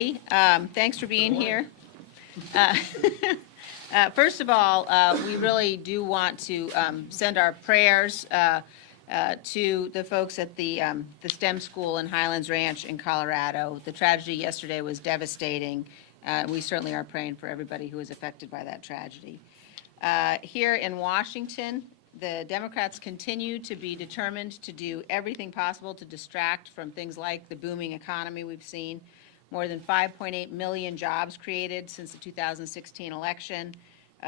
Thanks for being here. Uh, First of all, we really do want to send our prayers to the folks at the STEM school in Highlands Ranch in Colorado. The tragedy yesterday was devastating. We certainly are praying for everybody who was affected by that tragedy. Here in Washington, the Democrats continue to be determined to do everything possible to distract from things like the booming economy we've seen. More than 5.8 million jobs created since the 2016 election,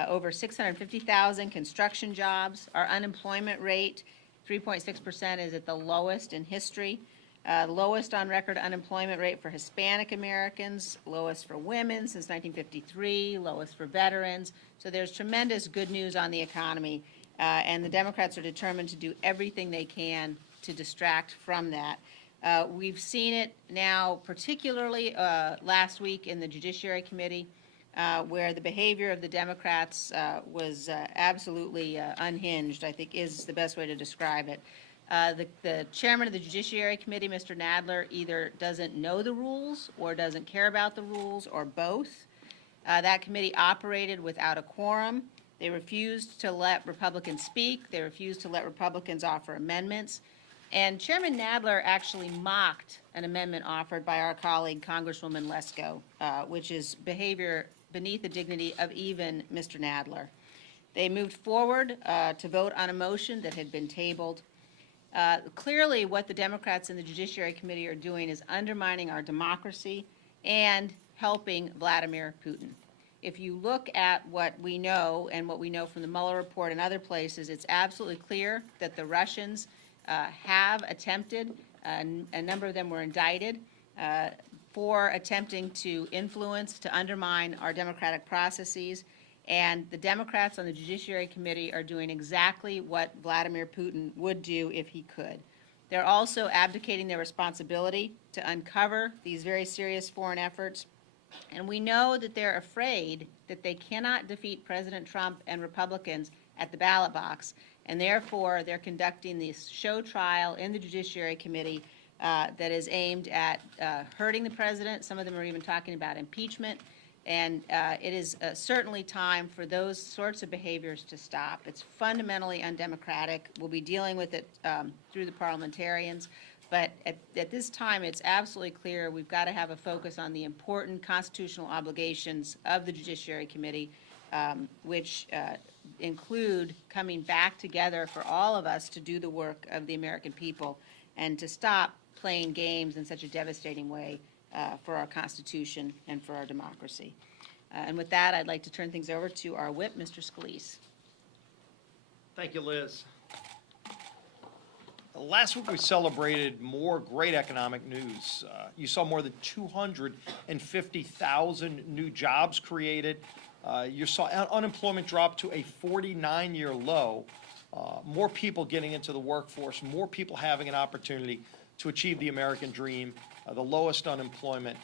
over 650,000 construction jobs. Our unemployment rate, 3.6%, is at the lowest in history. Lowest on record unemployment rate for Hispanic Americans, lowest for women since 1953, lowest for veterans. So there's tremendous good news on the economy, and the Democrats are determined to do everything they can to distract from that. We've seen it now, particularly last week in the Judiciary Committee, where the behavior of the Democrats was absolutely unhinged, I think is the best way to describe it. The chairman of the Judiciary Committee, Mr. Nadler, either doesn't know the rules or doesn't care about the rules or both. That committee operated without a quorum. They refused to let Republicans speak. They refused to let Republicans offer amendments. And Chairman Nadler actually mocked an amendment offered by our colleague, Congresswoman Lesko, which is behavior beneath the dignity of even Mr. Nadler. They moved forward to vote on a motion that had been tabled. Clearly, what the Democrats in the Judiciary Committee are doing is undermining our democracy and helping Vladimir Putin. If you look at what we know and what we know from the Mueller report and other places, it's absolutely clear that the Russians have attempted, a number of them were indicted, for attempting to influence, to undermine our democratic processes. And the Democrats on the Judiciary Committee are doing exactly what Vladimir Putin would do if he could. They're also abdicating their responsibility to uncover these very serious foreign efforts. And we know that they're afraid that they cannot defeat President Trump and Republicans at the ballot box, and therefore they're conducting this show trial in the Judiciary Committee that is aimed at hurting the president. Some of them are even talking about impeachment, and it is certainly time for those sorts of behaviors to stop. It's fundamentally undemocratic. We'll be dealing with it through the parliamentarians, but at this time it's absolutely clear we've got to have a focus on the important constitutional obligations of the Judiciary Committee, which include coming back together for all of us to do the work of the American people and to stop playing games in such a devastating way for our Constitution and for our democracy. And with that, I'd like to turn things over to our whip, Mr. Scalise. Thank you, Liz. Last week we celebrated more great economic news. You saw more than 250,000 new jobs created. You saw unemployment drop to a 49-year low. More people getting into the workforce, more people having an opportunity to achieve the American dream, the lowest unemployment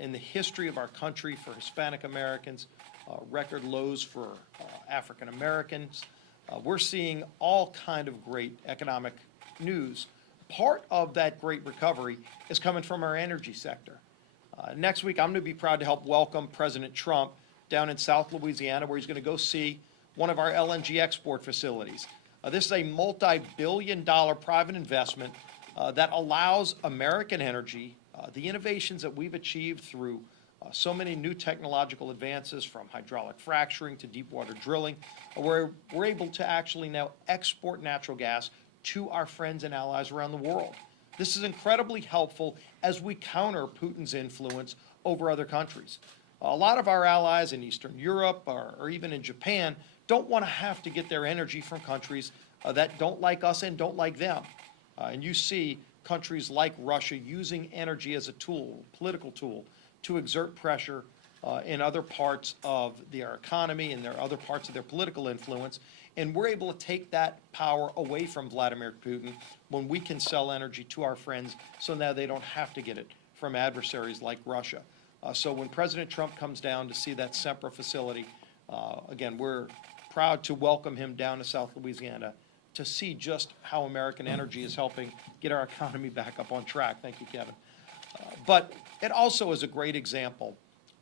in the history of our country for Hispanic Americans, record lows for African Americans. We're seeing all kind of great economic news. Part of that great recovery is coming from our energy sector. Next week, I'm going to be proud to help welcome President Trump down in South Louisiana, where he's going to go see one of our LNG export facilities. This is a multi-billion-dollar private investment that allows American energy, the innovations that we've achieved through so many new technological advances, from hydraulic fracturing to deep water drilling, where we're able to actually now export natural gas to our friends and allies around the world. This is incredibly helpful as we counter Putin's influence over other countries. A lot of our allies in Eastern Europe or even in Japan don't want to have to get their energy from countries that don't like us and don't like them. And you see countries like Russia using energy as a tool, political tool, to exert pressure in other parts of their economy and their other parts of their political influence. And we're able to take that power away from Vladimir Putin when we can sell energy to our friends, so now they don't have to get it from adversaries like Russia. So when President Trump comes down to see that Sempra facility, again, we're proud to welcome him down to South Louisiana to see just how American energy is helping get our economy back up on track. Thank you, Kevin. But it also is a great example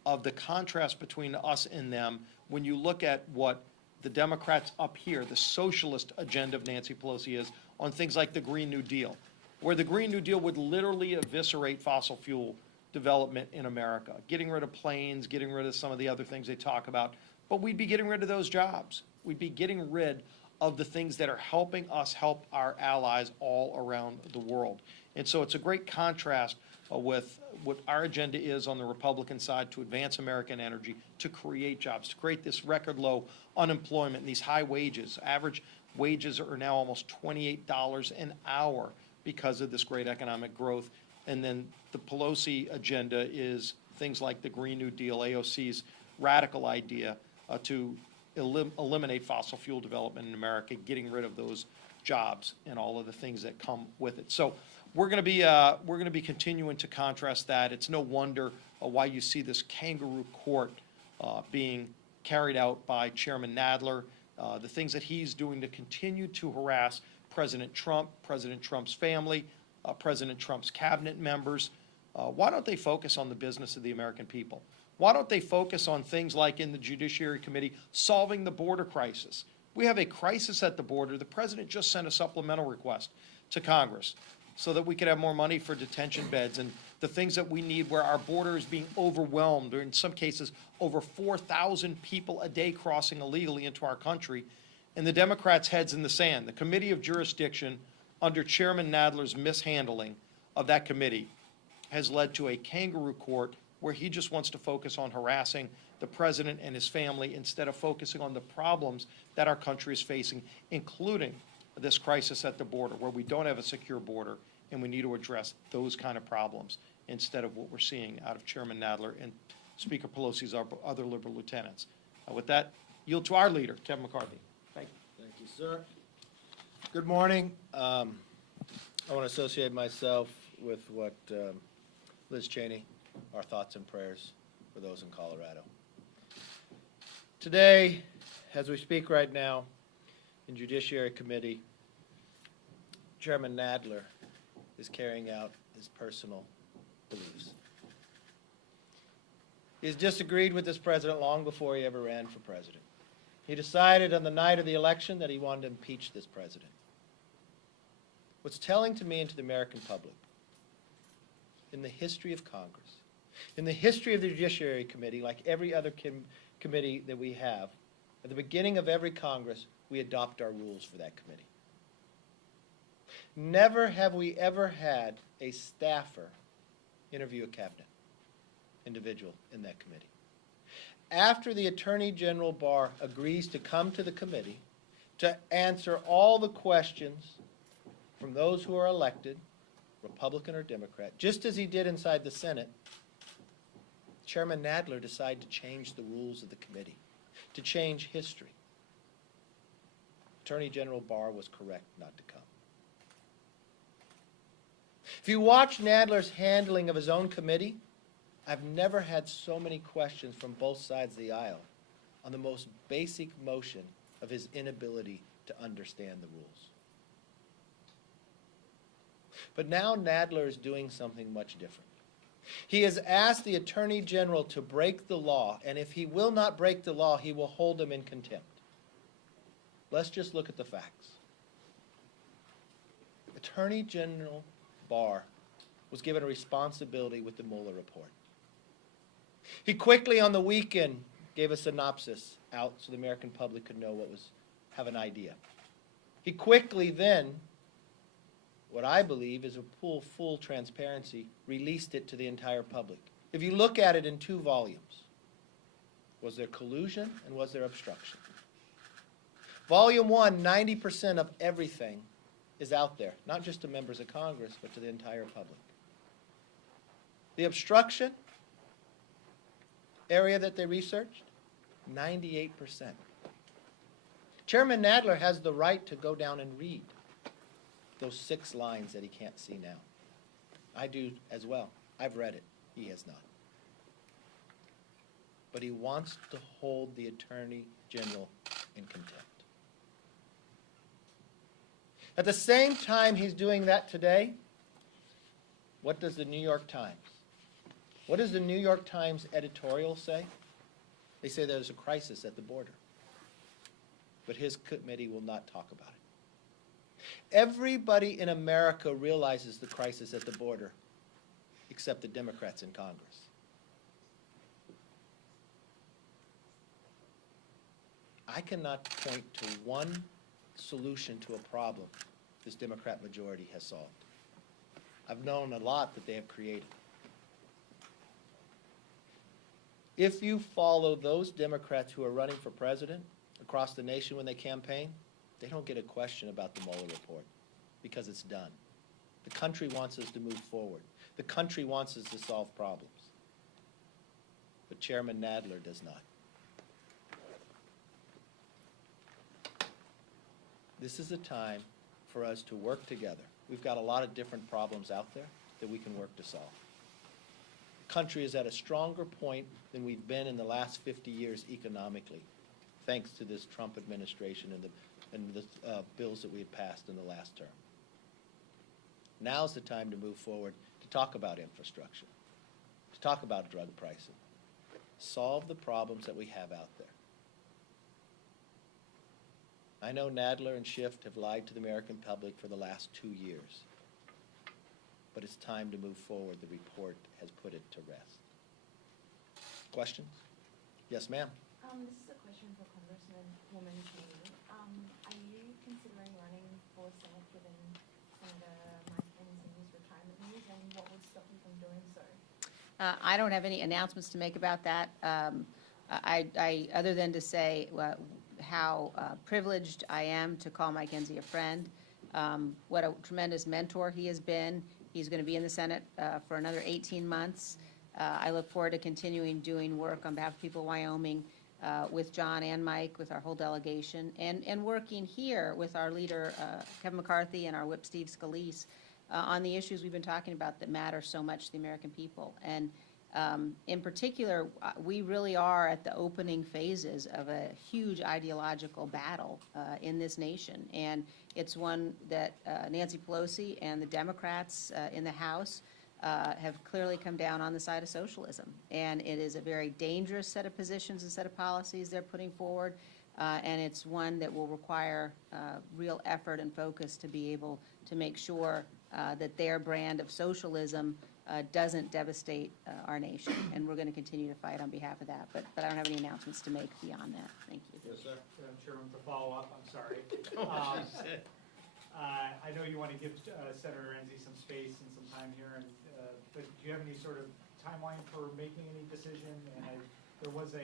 of the contrast between us and them when you look at what the Democrats up here, the socialist agenda of Nancy Pelosi is on things like the Green New Deal, where the Green New Deal would literally eviscerate fossil fuel development in America, getting rid of planes, getting rid of some of the other things they talk about. But we'd be getting rid of those jobs. We'd be getting rid of the things that are helping us help our allies all around the world. And so it's a great contrast with what our agenda is on the Republican side to advance American energy, to create jobs, to create this record low unemployment and these high wages. Average wages are now almost $28 an hour because of this great economic growth. And then the Pelosi agenda is things like the Green New Deal, AOC's radical idea to eliminate fossil fuel development in America, getting rid of those jobs and all of the things that come with it. So we're going to be continuing to contrast that. It's no wonder why you see this kangaroo court being carried out by Chairman Nadler, the things that he's doing to continue to harass President Trump, President Trump's family, President Trump's cabinet members. Why don't they focus on the business of the American people? Why don't they focus on things like in the Judiciary Committee, solving the border crisis? We have a crisis at the border. The president just sent a supplemental request to Congress so that we could have more money for detention beds and the things that we need where our border is being overwhelmed, or in some cases, over 4,000 people a day crossing illegally into our country, and the Democrats' heads in the sand. The Committee of Jurisdiction, under Chairman Nadler's mishandling of that committee, has led to a kangaroo court where he just wants to focus on harassing the president and his family instead of focusing on the problems that our country is facing, including this crisis at the border, where we don't have a secure border, and we need to address those kind of problems instead of what we're seeing out of Chairman Nadler and Speaker Pelosi's other liberal lieutenants. With that, yield to our leader, Kevin McCarthy. Thank you. Thank you, sir. Good morning. I want to associate myself with what Liz Cheney, our thoughts and prayers for those in Colorado. Today, as we speak right now, in Judiciary Committee, Chairman Nadler is carrying out his personal beliefs. He's disagreed with this president long before he ever ran for president. He decided on the night of the election that he wanted to impeach this president. What's telling to me and to the American public, in the history of Congress, in the history of the Judiciary Committee, like every other committee that we have, at the beginning of every Congress, we adopt our rules for that committee. Never have we ever had a staffer interview a cabinet individual in that committee. After the Attorney General Barr agrees to come to the committee to answer all the questions from those who are elected, Republican or Democrat, just as he did inside the Senate, Chairman Nadler decided to change the rules of the committee, to change history. Attorney General Barr was correct not to come. If you watch Nadler's handling of his own committee, I've never had so many questions from both sides of the aisle on the most basic motion of his inability to understand the rules. But now Nadler is doing something much different. He has asked the Attorney General to break the law, and if he will not break the law, he will hold him in contempt. Let's just look at the facts. Attorney General Barr was given a responsibility with the Mueller report. He quickly on the weekend gave a synopsis out so the American public could know have an idea. He quickly then, what I believe is a full transparency, released it to the entire public. If you look at it in 2 volumes, was there collusion and was there obstruction? Volume 1, 90% of everything is out there, not just to members of Congress, but to the entire public. The obstruction area that they researched, 98%. Chairman Nadler has the right to go down and read those 6 lines that he can't see now. I do as well. I've read it. He has not. But he wants to hold the Attorney General in contempt. At the same time he's doing that today, What does the New York Times? What does the New York Times editorial say? They say there's a crisis at the border. But his committee will not talk about it. Everybody in America realizes the crisis at the border, except the Democrats in Congress. I cannot point to one solution to a problem this Democrat majority has solved. I've known a lot that they have created. If you follow those Democrats who are running for president across the nation when they campaign, they don't get a question about the Mueller report because it's done. The country wants us to move forward. The country wants us to solve problems. But Chairman Nadler does not. This is a time for us to work together. We've got a lot of different problems out there that we can work to solve. The country is at a stronger point than we've been in the last 50 years economically, thanks to this Trump administration and the bills that we had passed in the last term. Now's the time to move forward, to talk about infrastructure, to talk about drug pricing, solve the problems that we have out there. I know Nadler and Schiff have lied to the American public for the last 2 years, but it's time to move forward. The report has put it to rest. Questions? Yes, ma'am. This is a question for Congresswoman Cheney. Are you considering running for Senate given Senator Mike Penz's retirement news, and what would stop you from doing so? I don't have any announcements to make about that. Other than to say how privileged I am to call Mike Enzi a friend, what a tremendous mentor he has been. He's going to be in the Senate for another 18 months. I look forward to continuing doing work on behalf of people of Wyoming with John and Mike, with our whole delegation, and working here with our leader, Kevin McCarthy, and our whip, Steve Scalise, on the issues we've been talking about that matter so much to the American people. And in particular, we really are at the opening phases of a huge ideological battle in this nation. And it's one that Nancy Pelosi and the Democrats in the House have clearly come down on the side of socialism. And it is a very dangerous set of positions and set of policies they're putting forward. And it's one that will require real effort and focus to be able to make sure that their brand of socialism doesn't devastate our nation, and we're going to continue to fight on behalf of that. But I don't have any announcements to make beyond that. Thank you. Yes, sir. Madam Chairman, to follow up, I'm sorry. I know you want to give Senator Enzi some space and some time here, but do you have any sort of timeline for making any decision? And there was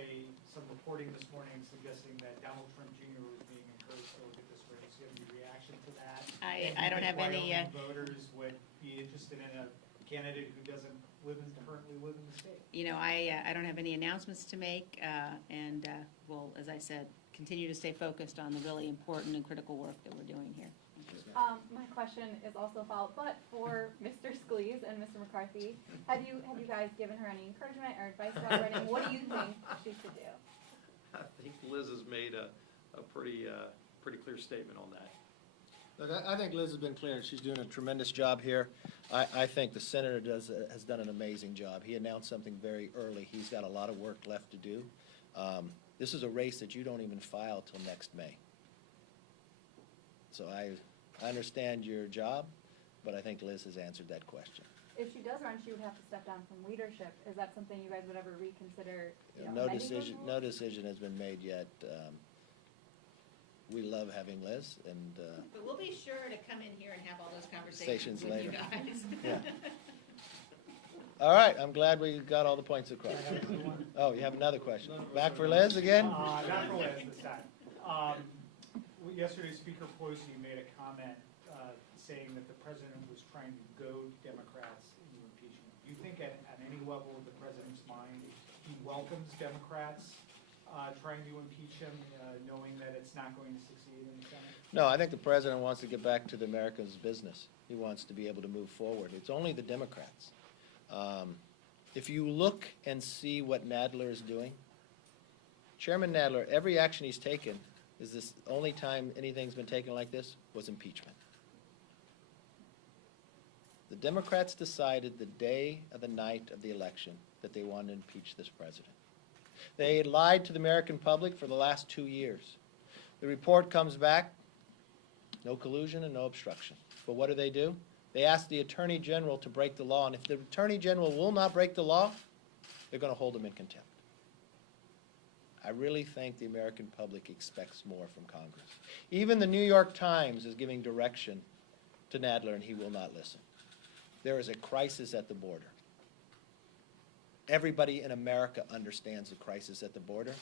some reporting this morning suggesting that Donald Trump Jr. was being encouraged to look at this race. Do you have any reaction to that? I don't have any. Wyoming voters would be interested in a candidate who doesn't currently live in the state. You know, I don't have any announcements to make, and we'll, as I said, continue to stay focused on the really important and critical work that we're doing here. My question is also a follow-up, but for Mr. Scalise and Mr. McCarthy, have you guys given her any encouragement or advice about running? What do you think she should do? I think Liz has made a pretty clear statement on that. Look, I think Liz has been clear. She's doing a tremendous job here. I think the senator has done an amazing job. He announced something very early. He's got a lot of work left to do. This is a race that you don't even file till next May. So I understand your job, but I think Liz has answered that question. If she does run, she would have to step down from leadership. Is that something you guys would ever reconsider? No decision has been made yet. We love having Liz, and But we'll be sure to come in here and have all those conversations with later. you guys. Yeah. All right, I'm glad we got all the points across. Oh, you have another question? Back for Liz again? Not for Liz this time. Yesterday, Speaker Pelosi made a comment saying that the president was trying to goad Democrats into impeachment. Do you think at any level of the president's mind, he welcomes Democrats trying to impeach him, knowing that it's not going to succeed in the Senate? No, I think the president wants to get back to the Americans' business. He wants to be able to move forward. It's only the Democrats. If you look and see what Nadler is doing, Chairman Nadler, every action he's taken, is this only time anything's been taken like this, was impeachment. The Democrats decided the day of the night of the election that they wanted to impeach this president. They had lied to the American public for the last 2 years. The report comes back, no collusion and no obstruction. But what do? They ask the Attorney General to break the law, and if the Attorney General will not break the law, they're going to hold him in contempt. I really think the American public expects more from Congress. Even the New York Times is giving direction to Nadler, and he will not listen. There is a crisis at the border. Everybody in America understands the crisis at the border,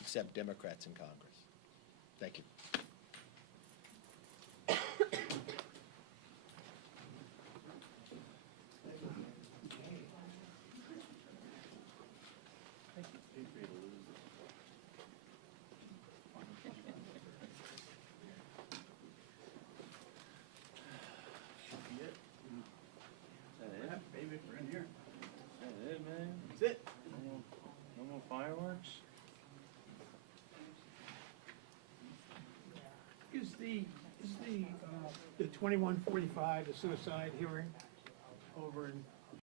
except Democrats in Congress. Thank you. Baby, we're in here. That's it, man. That's it. No more fireworks? Is the 2145, the suicide hearing over in